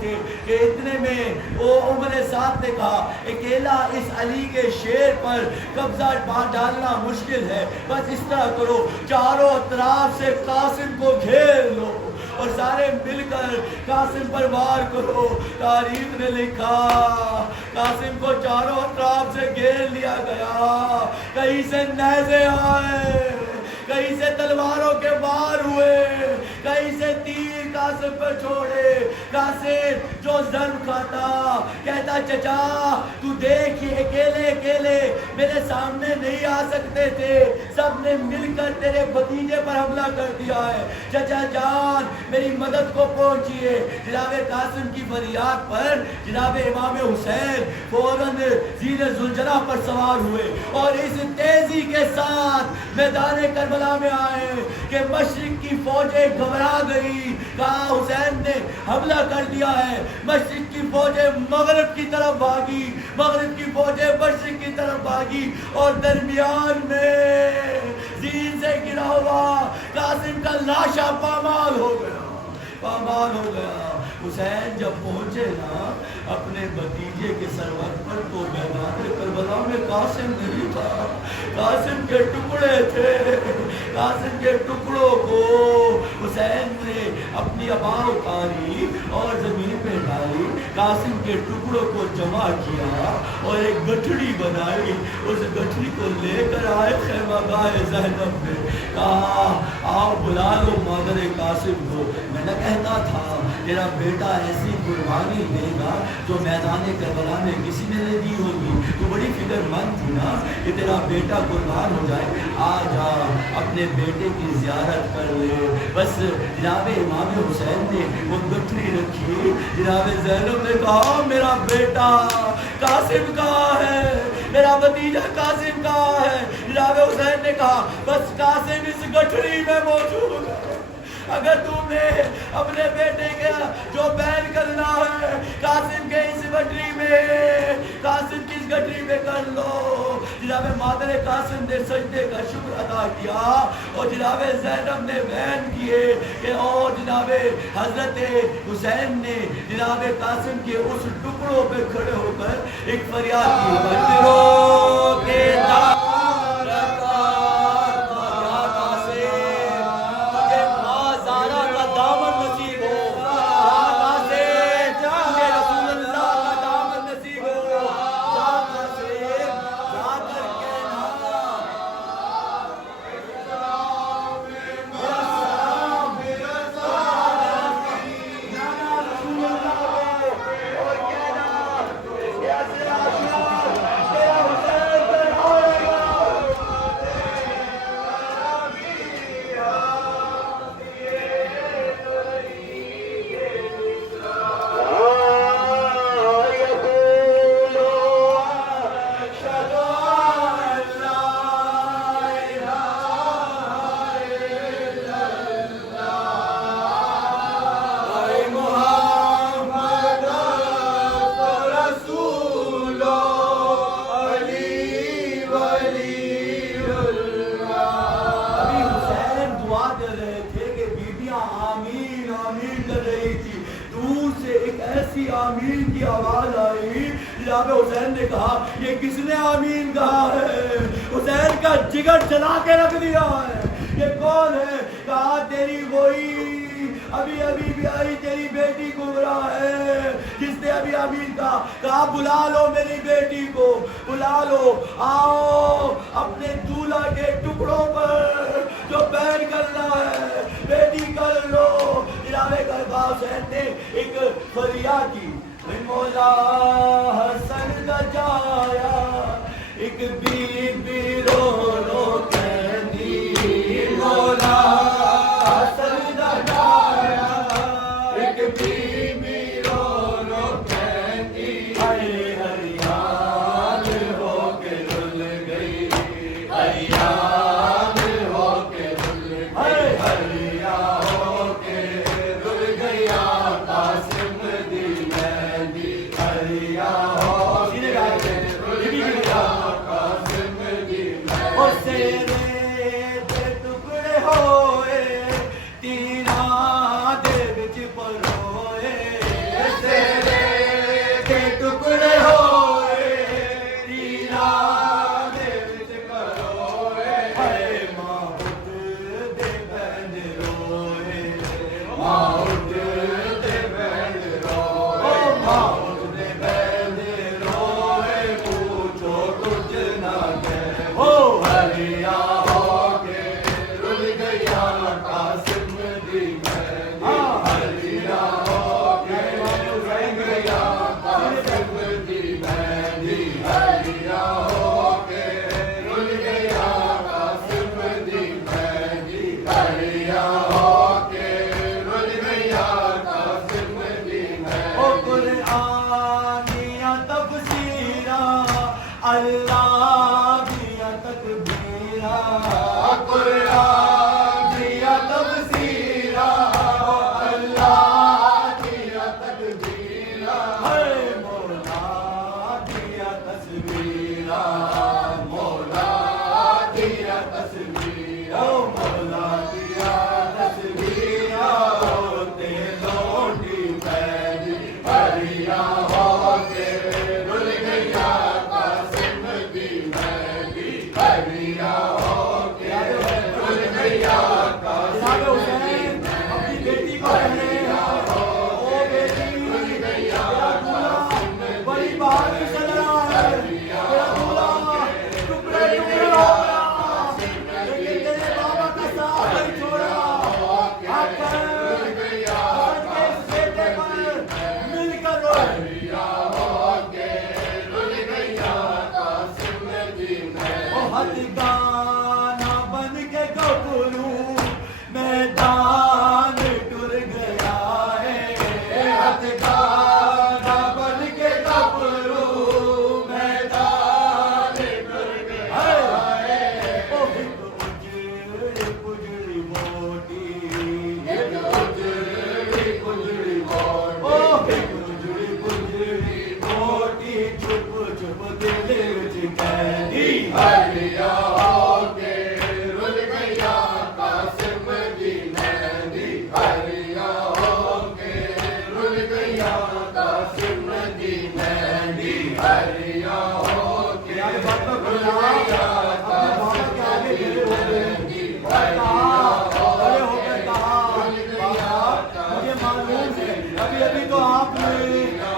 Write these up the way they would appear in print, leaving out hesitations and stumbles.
تھے کہ اتنے میں وہ عمر سعد نے کہا اکیلا اس علی کے شیر پر قبضہ ڈالنا مشکل ہے، بس اس طرح کرو چاروں اطراف سے قاسم کو گھیر لو اور سارے مل کر قاسم پر وار کرو۔ تاریخ نے لکھا قاسم کو چاروں اطراف سے گھیر لیا گیا، کہیں سے نیزے آئے، کہیں سے تلواروں کے وار ہوئے، کہیں سے تیر قاسم پر چھوڑے۔ قاسم جو ضرب کھاتا کہتا چچا تو دیکھ یہ اکیلے اکیلے میرے سامنے نہیں آ سکتے تھے، سب نے مل کر تیرے بھتیجے پر حملہ کر دیا ہے، چچا جان میری مدد کو پہنچیے۔ جناب قاسم کی فریاد پر جناب امام حسین فوراً زیر زلجنہ پر سوار ہوئے اور اس تیزی کے ساتھ میدان کربلا میں آئے کہ مشرق کی فوجیں گھبرا گئی، کہا حسین نے حملہ کر دیا ہے۔ مشرق کی فوجیں مغرب کی طرف بھاگی، مغرب کی فوجیں مشرق کی طرف بھاگی اور درمیان میں زین سے گرا ہوا قاسم کا لاشا پامال ہو گیا، پامال ہو گیا۔ حسین جب پہنچے نا اپنے بھتیجے کے سرحد پر تو میدان کربلا میں قاسم نہیں تھا، قاسم کے ٹکڑے تھے۔ قاسم کے ٹکڑوں کو حسین نے اپنی ابا اتاری اور زمین پہ ڈالی، قاسم کے ٹکڑوں کو جمع کیا اور ایک گٹھڑی بنائی، اس گٹھڑی کو لے کر آئے خیمہ گاہ زینب میں، کہا آؤ بلا لو مادر قاسم کو، میں نہ کہتا تھا تیرا بیٹا ایسی قربانی دے گا جو میدان کربلا میں کسی نے نہیں دی ہوگی، تو بڑی فکر مند تھی نا کہ تیرا بیٹا قربان ہو جائے، آ جا اپنے بیٹے کی زیارت کر لے۔ بس جناب امام حسین نے وہ گٹھڑی رکھی، جناب زینب نے کہا میرا بیٹا قاسم کہاں ہے، میرا بھتیجا قاسم کہاں ہے؟ جناب حسین نے کہا بس قاسم اس گٹھڑی میں موجود ہے، اگر تم نے اپنے بیٹے کا جو بیان کرنا ہے قاسم کے اس گٹھڑی میں، قاسم کی اس گٹھڑی میں کر لو۔ جناب مادر قاسم نے سجدے کا شکر ادا کیا اور جناب زینب نے بیان کیے کہ اور جناب حضرت حسین نے جناب قاسم کے اس ٹکڑوں پہ کھڑے ہو کر ایک فریاد کی، بچوں کے آمین کی آواز آئی۔ جناب حسین نے کہا یہ کس نے آمین کہا ہے؟ حسین کا جگر جلا کے رکھ دیا ہے، یہ کون ہے؟ کہا تیری وہی ابھی ابھی بھی آئی تیری بیٹی گمراہ ہے جس نے ابھی آمین کہا۔ کہا بلا لو میری بیٹی کو، بلا لو، آؤ اپنے دولہا کے ٹکڑوں پر جو بیان کرنا ہے بیٹی کر لو۔ جناب حسین نے ایک فریاد کی، مولا حسن کا جایا ایک بی بی رو رو کہنی، مولا حسن کا جایا ایک بی بی رو رو کہنی، حریان ہو کے رل گئی، حریان ہو کے رل گئی، حریان ہو کے رل گیا قاسم دی مہندی، حریان ہو کے رل گیا قاسم دی مہندی، اور سیرے دے ٹکڑے ہوئے تیرا دے وچ پروئے، قرآن دیا تفسیرا اللہ دیا تکبیرا مولا دیا تصویرا مولا دیا تصویرا مولا دیا تصویرا ہوتے لوٹی پیری ہریا ہو کے رل گیا قاسم دی مہدی ہریا ہو کے رل گیا قاسم دی اپنی بیٹی کو کہنے او بیٹی رل گیا بڑی بات چل رہا ہے میرا دولا ٹکڑے ٹکڑے ہو گیا لیکن تیرے بابا کا ساتھ نہیں چھوڑا آپ پر حسن کے اس بیٹے پر مل کر رو او ہتھ گانا بن کے گبرو میدان ٹر گیا ہے ہتھ گانا بن کے گبرو میدان ٹر گیا ہے او ایک اجڑی پجڑی موٹی ایک اجڑی پجڑی موٹی او ایک اجڑی پجڑی موٹی چپ چپ دل وچ کہندی ہریا ہو کے رل گیا قاسم دی مہندی ہریا ہو کے رل گیا قاسم دی مہندی ہریا ہو کے رل گیا قاسم دی مہندی ہریا ہو کے رل گیا مجھے معلوم ہے ابھی ابھی تو آپ نے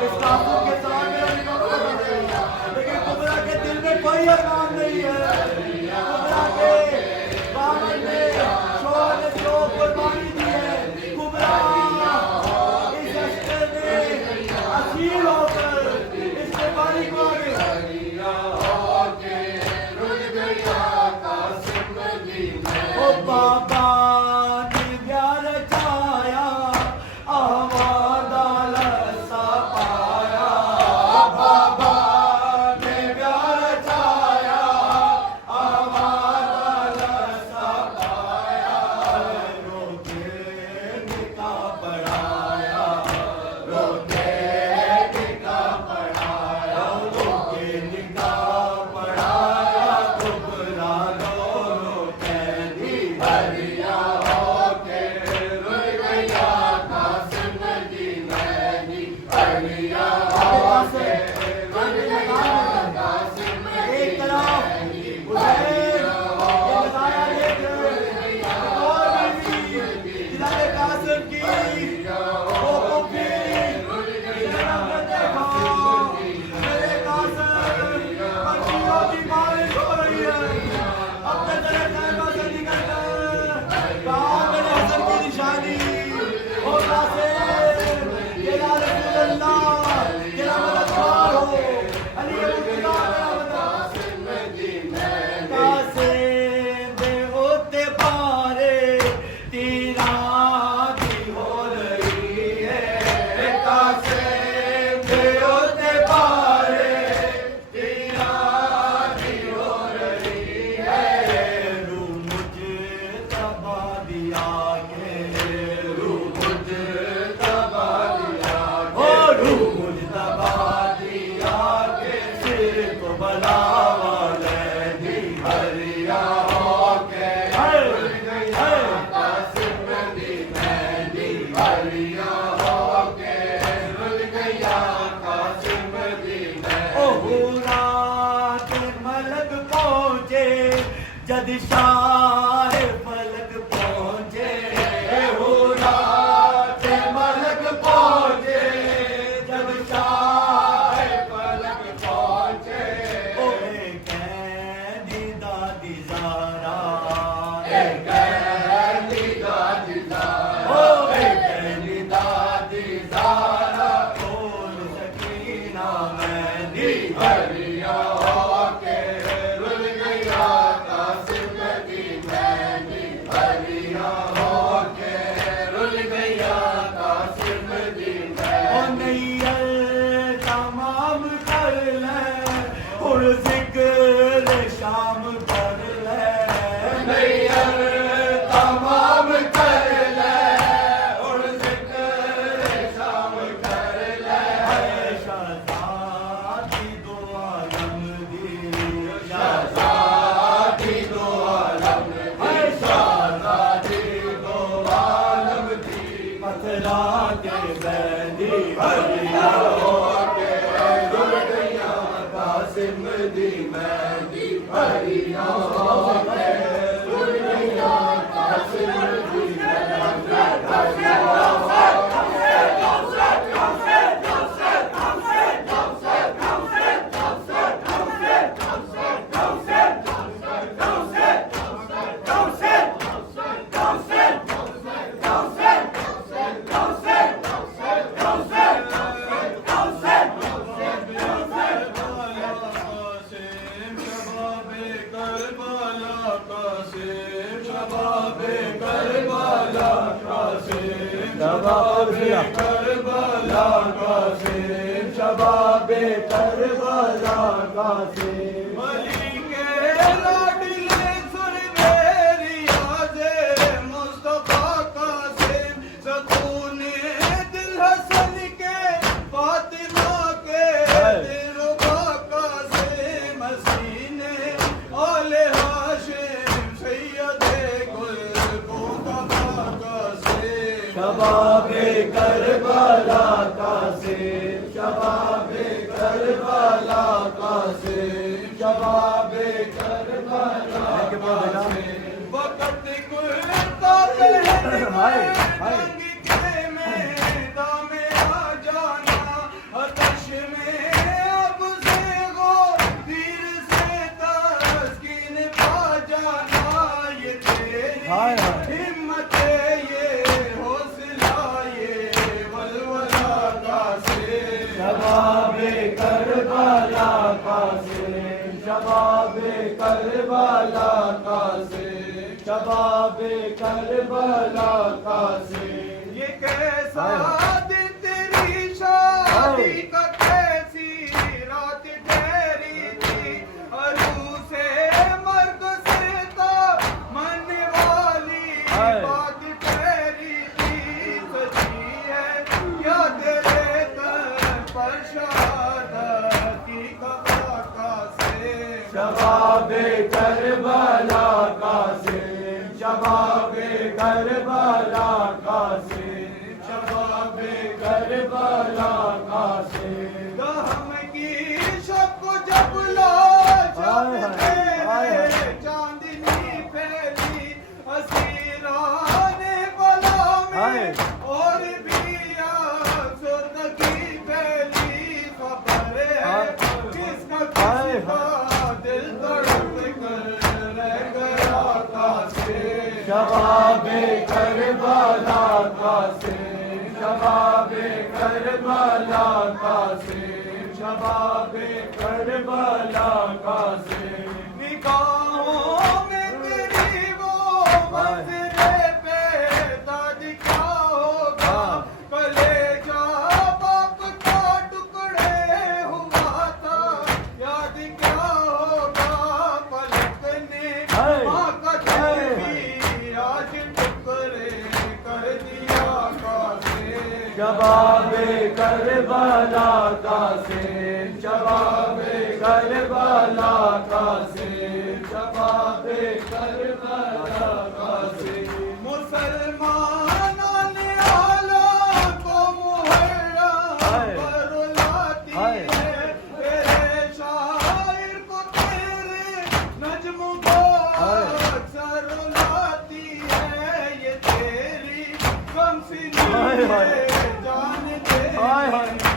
اس کافر کے ساتھ میرا نکاح کر دیا لیکن کبرا کے دل میں کوئی ارمان نہیں ہے کبرا کے بابر نے شوہر نے جو قربانی دی ہے کبرا اس عشق نے اسیر ہو کر اس کے باری کو آگے او بابا نے پیار چایا آواز لسا پایا بابا نے پیار چایا آواز لسا پایا رو کے نکاح پڑھایا رو کے نکاح پڑھایا رو کے نکاح پڑھایا کبرا رو کہندی ہریا ہو کے رل گیا قاسم دی مہندی ہریا ہو کے رل گیا قاسم ایک طرف حسین یہ بتایا ایک اور بیوی جناب قاسم کی وہ پھیری جناب نے دیکھا میرے قاسم پنچیوں کی بارش ہو رہی ہے اپنے طرح صاحبہ سے نکل کر کہا میرے حسن کی نشانی ہو قاسم تیرا رسول اللہ تیرا مددگار ہو علی مرتضیٰ میرا قاسم دے ہوتے پارے تیرا دی ہو رہی ہے قاسم دے ہوتے پارے تیرا دی ہو رہی ہے روح مجتبی دیا کے روح مجتبی دیا کے روح مجتبی دیا کے سر کو بلاوا لہدی ہریا ہو کے رل گیا قاسم دی مہندی ہریا ہو کے رل گیا قاسم دی مہندی او رات ملک پہنچے جد شاہ فلک پہنچے او رات ملک پہنچے جد شاہ فلک پہنچے او قیدی دادی زارا قیدی دادی زارا او قیدی دادی زارا کون سکینہ مہندی ہریا ہو کے رل گیا قاسم دی مہندی ہریا ہو کے رل گیا قاسم دی مہندی او نیل تمام کر لے اور ذکر شام کر لے ہائے